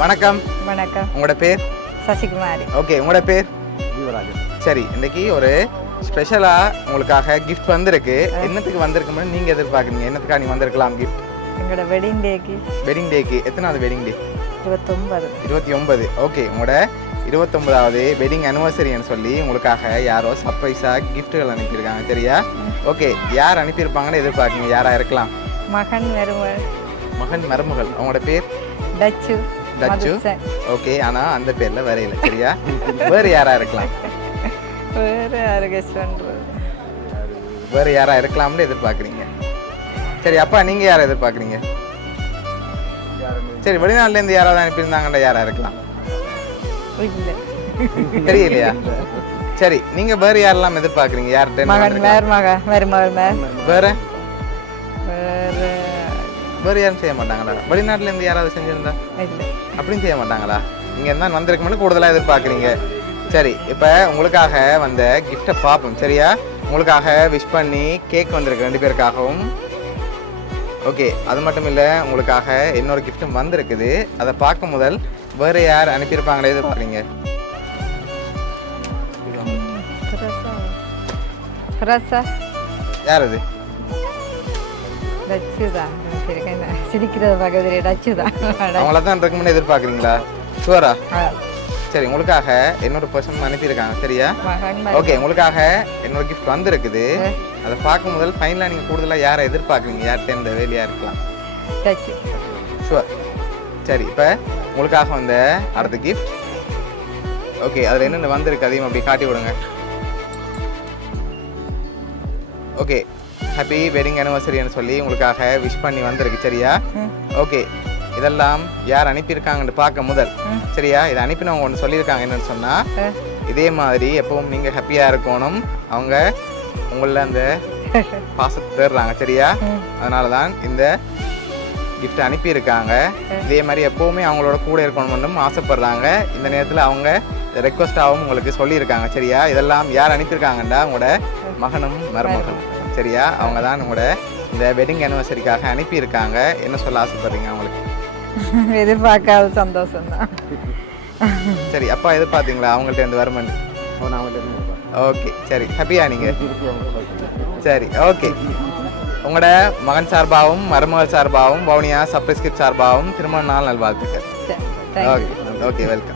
வணக்கம். வணக்கம். உங்களோட பேர்? சசிகுமாரி. ஓகே, உங்களோட பேர்? ஜீவராஜன். சரி, இன்னைக்கு ஒரு ஸ்பெஷலா உங்களுக்காக கிஃப்ட் வந்திருக்கு. என்னத்துக்கு வந்திருக்குன்னு நீங்க எதிர்பார்க்குறீங்க? என்னத்துக்காக நீ வந்திருக்கலாம் கிஃப்ட்? எங்களோட வெட்டிங் டேக்கு. வெட்டிங் டேக்கு எத்தனாவது வெட்டிங் டே? 29. 29. ஓகே, உங்களோட 29வது வெட்டிங் அனிவர்சரின்னு சொல்லி உங்களுக்காக யாரோ சர்ப்ரைஸா கிஃப்ட்டுகள் அனுப்பியிருக்காங்க. சரியா? ஓகே, யார் அனுப்பியிருப்பாங்கன்னு எதிர்பார்க்குறீங்க? யாரா இருக்கலாம்? மகன் மருமகள். மகன் மருமகள். அவங்களோட பேர்? டச்சு. டச்சு. ஓகே, ஆனா அந்த பேர்ல வரையில. சரியா? வேற யாரா இருக்கலாம்? வேற யாரு கெஸ் பண்றது? வேற யாரா இருக்கலாம்னு எதிர்பார்க்குறீங்க. சரி, அப்பா நீங்க யாரை எதிர்பார்க்குறீங்க? சரி, வெளிநாட்டுல இருந்து யாராவது அனுப்பியிருந்தாங்கன்ற யாரா இருக்கலாம்? இல்ல. தெரியலையா? சரி, நீங்க வேற யாரெல்லாம் எதிர்பார்க்குறீங்க? யார்கிட்ட? மகன் மருமகள் வேற வேற வேற யாரும் செய்ய மாட்டாங்களா? வெளிநாட்டுல இருந்து யாராவது செஞ்சிருந்தா? இல்ல. அப்படின்னு செய்ய மாட்டாங்களா? இங்க இருந்தா வந்திருக்கும்னு கூடுதலா எதிர்பார்க்குறீங்க. சரி, இப்ப உங்களுக்காக வந்த கிஃப்டை பார்ப்போம். சரியா? உங்களுக்காக விஷ் பண்ணி கேக் வந்திருக்கு 2 பேருக்காகவும். ஓகே, அது மட்டும் இல்லை, உங்களுக்காக இன்னொரு கிஃப்ட்டும் வந்திருக்குது. அதை பார்க்கும் முதல் வேறு யார் அனுப்பியிருப்பாங்களே எதிர்பார்க்குறீங்க? யார் அது? டச்சு தான். சிரிக்கிறத பக்கத்துல டச்சு தான். அவங்கள தான் இருக்கும்னு எதிர்பார்க்குறீங்களா? ஷுவரா? சரி, உங்களுக்காக இன்னொரு பர்சன் அனுப்பியிருக்காங்க. சரியா? ஓகே, உங்களுக்காக இன்னொரு கிஃப்ட் வந்திருக்குது. அதை பார்க்கும் முதல் ஃபைனலாக நீங்கள் கூடுதலாக யாரை எதிர்பார்க்குறீங்க? யார்கிட்ட இந்த வேலையாக இருக்கலாம்? டச்சு. ஷுவர். சரி, இப்போ உங்களுக்காக வந்த அடுத்த கிஃப்ட். ஓகே, அதில் என்னென்ன வந்திருக்கு அதையும் அப்படி காட்டி விடுங்க. ஓகே, ஹாப்பி வெட்டிங் அனிவர்சரின்னு சொல்லி உங்களுக்காக விஷ் பண்ணி வந்திருக்கு. சரியா? ஓகே, இதெல்லாம் யார் அனுப்பியிருக்காங்கன்னு பார்க்க முதல். சரியா? இதை அனுப்பினவங்க ஒன்று சொல்லியிருக்காங்க. என்னன்னு சொன்னால், இதே மாதிரி எப்பவும் நீங்கள் ஹாப்பியாக இருக்கணும், அவங்க உங்களில் அந்த பாசத்தை தேடுறாங்க. சரியா? அதனால தான் இந்த கிஃப்ட் அனுப்பியிருக்காங்க. இதே மாதிரி எப்போவுமே அவங்களோட கூட இருக்கணும்னு ஆசைப்படுறாங்க. இந்த நேரத்தில் அவங்க ரெக்வஸ்டாகவும் உங்களுக்கு சொல்லியிருக்காங்க. சரியா? இதெல்லாம் யார் அனுப்பியிருக்காங்கண்டா உங்களோட மகனும் மருமகனும். சரியா? அவங்க தான் உங்களோட இந்த வெட்டிங் அனிவர்சரிக்காக அனுப்பியிருக்காங்க. என்ன சொல்ல ஆசைப்படுறீங்க அவங்களுக்கு? எதிர்பார்க்காத சந்தோஷம் தான். சரி, அப்பா எதிர்பார்த்தீங்களா அவங்கள்ட்ட இருந்து வருமானு? ஓகே, சரி, ஹாப்பியா நீங்க? சரி, ஓகே. உங்களோட மகன் சார்பாகவும் மருமகள் சார்பாகவும் வவுனியா சர்ப்ரைஸ் கிஃப்ட் சார்பாகவும் திருமண நாள் நல்வாழ்த்துக்கள். Okay, okay, welcome.